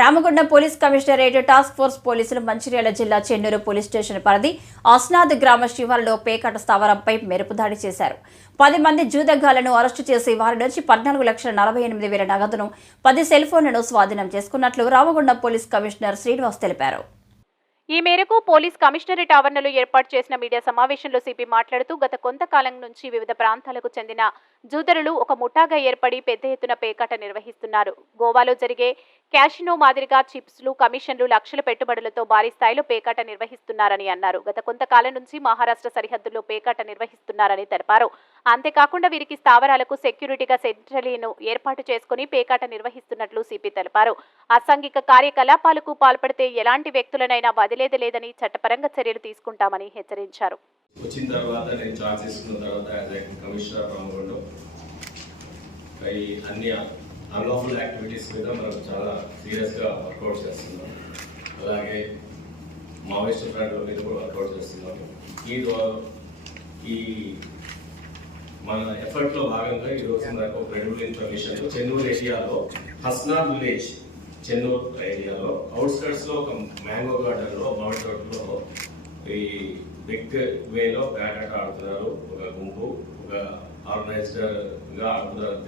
Ramagundam police commissionerate task force పోలీసులు మంచిర్యాల జిల్లా Chennur police station పరిధి అస్నాద్ గ్రామ శివార్లో పేకాట స్థావరంపై మెరుపు దాడి చేశారు. పది మంది జూదగ్గాలను అరెస్టు చేసి వారి నుంచి పద్నాలుగు లక్షల నలభై ఎనిమిది వేల నగదును పది సెల్ ఫోన్లను స్వాధీనం చేసుకున్నట్లు రామగుండం పోలీస్ కమిషనర్ శ్రీనివాస్ తెలిపారు. ఈ మేరకు పోలీస్ కమిషనరేట్ ఆవరణలో ఏర్పాటు చేసిన మీడియా సమావేశంలో సిపి మాట్లాడుతూ గత కొంతకాలం నుంచి వివిధ ప్రాంతాలకు చెందిన జూదరులు ఒక ముఠాగా ఏర్పడి పెద్ద ఎత్తున పేకాట నిర్వహిస్తున్నారు. గోవాలో జరిగే క్యాషినో మాదిరిగా చిప్స్లు కమిషన్లు లక్షల పెట్టుబడులతో భారీ స్థాయిలో పేకాట నిర్వహిస్తున్నారని అన్నారు. గత కొంతకాలం నుంచి మహారాష్ట్ర సరిహద్దుల్లో పేకాట నిర్వహిస్తున్నారని తెలిపారు. అంతేకాకుండా వీరికి స్థావరాలకు సెక్యూరిటీగా సెంట్రలీను ఏర్పాటు చేసుకుని పేకాట నిర్వహిస్తున్నట్లు సిపి తెలిపారు. అసాంఘిక కార్యకలాపాలకు పాల్పడితే ఎలాంటి వ్యక్తులనైనా వదిలేది లేదని చట్టపరంగా చర్యలు తీసుకుంటామని హెచ్చరించారు. వచ్చిన తర్వాత నేను చార్జ్ తీసుకున్న తర్వాత కమిషనర్ ఈ అన్ని అన్లాఫుల్ యాక్టివిటీస్ మీద మనం చాలా సీరియస్గా వర్కౌట్ చేస్తున్నాం. అలాగే మావోయిస్ట్ ఫ్రంట్ల మీద కూడా వర్కౌట్ చేస్తున్నాం. ఈ ఈ మన ఎఫర్ట్లో భాగంగా ఈరోజు నాకు ఒక రెండు ఇన్ఫర్మేషన్ చెన్నూరు ఏరియాలో హస్నా విలేజ్ చెన్నూరు ఏరియాలో అవుట్స్కట్స్లో ఒక మ్యాంగో గార్డెన్లో మామిడి తోటలో ఈ బిగ్ వేలో బ్యాట్ ఆట ఆడుతున్నారు. ఒక గుంపు ఒక ఆర్గనైజ్డ్గా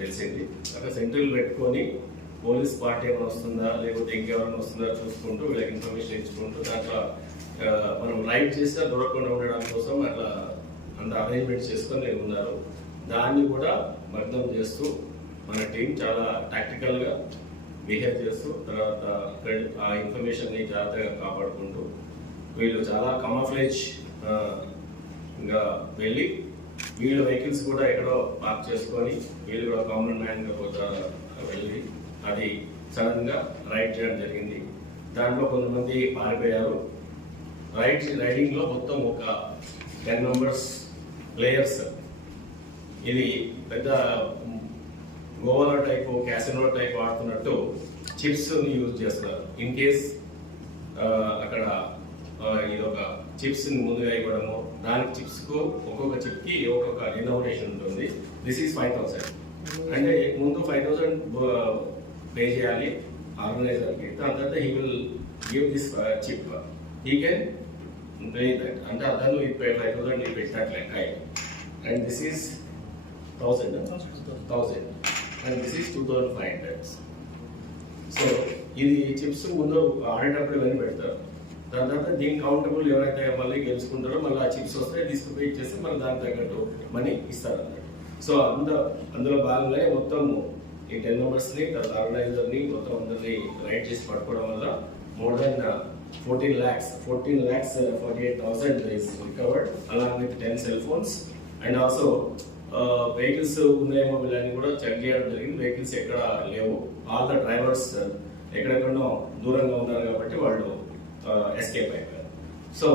తెలిసింది. అక్కడ సెంట్రల్ పెట్టుకొని పోలీస్ పార్టీ ఏమైనా వస్తుందా లేకపోతే ఇంకెవరైనా వస్తుందా చూసుకుంటూ వీళ్ళకి ఇన్ఫర్మేషన్ ఇచ్చుకుంటూ దాంట్లో మనం రైడ్ చేసినా దొరకకుండా ఉండడం కోసం అట్లా అంత అరేంజ్మెంట్ చేసుకొని ఉన్నారు. దాన్ని కూడా భగ్నం చేస్తూ మన టీం చాలా టాక్టికల్గా బిహేవ్ చేస్తూ తర్వాత ఆ ఇన్ఫర్మేషన్ని జాగ్రత్తగా కాపాడుకుంటూ వీళ్ళు చాలా కమఫ్లేజ్గా వెళ్ళి వీళ్ళ వెహికల్స్ కూడా ఎక్కడో పార్క్ చేసుకొని వీళ్ళు కూడా కామన్ మ్యాన్గా పోతా వెళ్ళి అది సడన్గా రైడ్ చేయడం జరిగింది. దాంట్లో కొంతమంది పారిపోయారు. రైడ్ రైడింగ్లో మొత్తం ఒక టెన్ మెంబర్స్ ప్లేయర్స్ ఇది పెద్ద గోవాలో టైప్ క్యాసినో టైప్ ఆడుతున్నట్టు చిప్స్ని యూజ్ చేస్తారు ఇన్ కేస్ అక్కడ ఇది ఒక చిప్స్ ముందుగా ఇవ్వడము. దానికి చిప్స్కు ఒక్కొక్క చిప్కి ఒక్కొక్క ఇన్నోవేషన్ ఉంటుంది. దిస్ ఈస్ ఫైవ్ థౌసండ్ అంటే ముందు ఫైవ్ థౌసండ్ పే చేయాలి. ఆర్గనైజర్కి. దాని తర్వాత he will give this chip he can pay that అంటే అతను ఈ ఫైవ్ థౌసండ్ ఈ పెట్టినట్లు లెక్క and this is thousand thousand and this is two thousand five hundred so ఇది చిప్స్ ముందు ఆడేటప్పుడు ఇవన్నీ పెడతారు. దాని తర్వాత దీని కౌంటబుల్ ఎవరైతే మళ్ళీ గెలుచుకుంటారో మళ్ళీ ఆ చిప్స్ వస్తే తీసుకుపోయి ఇచ్చేస్తే మళ్ళీ దానికి తగ్గట్టు మనీ ఇస్తారు అన్నట్టు సో అంద అందులో భాగంగానే మొత్తం ఈ టెన్ మెంబర్స్ని తర్వాత ఆర్గనైజర్ని మొత్తం అందరినీ రైడ్ చేసి పట్టుకోవడం వల్ల more than fourteen lakhs fourteen lakhs forty eight thousand is recovered along with ten cell phones and also vehicles ఉన్నాయేమో వీళ్ళని కూడా చెక్ చేయడం జరిగింది. వెహికల్స్ ఎక్కడ లేవు. ఆల్ ద డ్రైవర్స్ ఎక్కడెక్కడో దూరంగా ఉన్నారు కాబట్టి వాళ్ళు ఎస్కేప్ అయిపోయారు. సో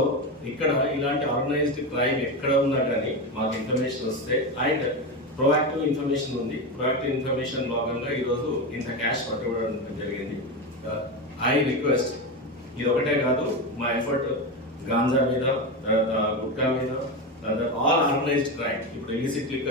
ఇక్కడ ఇలాంటి ఆర్గనైజ్డ్ క్రైమ్ ఎక్కడ ఉన్నా కానీ మాకు ఇన్ఫర్మేషన్ వస్తే అండ్ ప్రొయాక్టివ్ ఇన్ఫర్మేషన్ ఉంది. ప్రొయాక్టివ్ ఇన్ఫర్మేషన్ భాగంగా ఈరోజు ఇంత క్యాష్ పట్టుకోవడం జరిగింది. ఐ రిక్వెస్ట్ ఇది ఒకటే కాదు మా ఎఫర్ట్ గాంజా మీద తర్వాత గుట్కా మీద తర్వాత ఆల్ ఆర్గనైజ్డ్ క్రైమ్ ఇప్పుడు ఇలిసిట్ లిక్కర్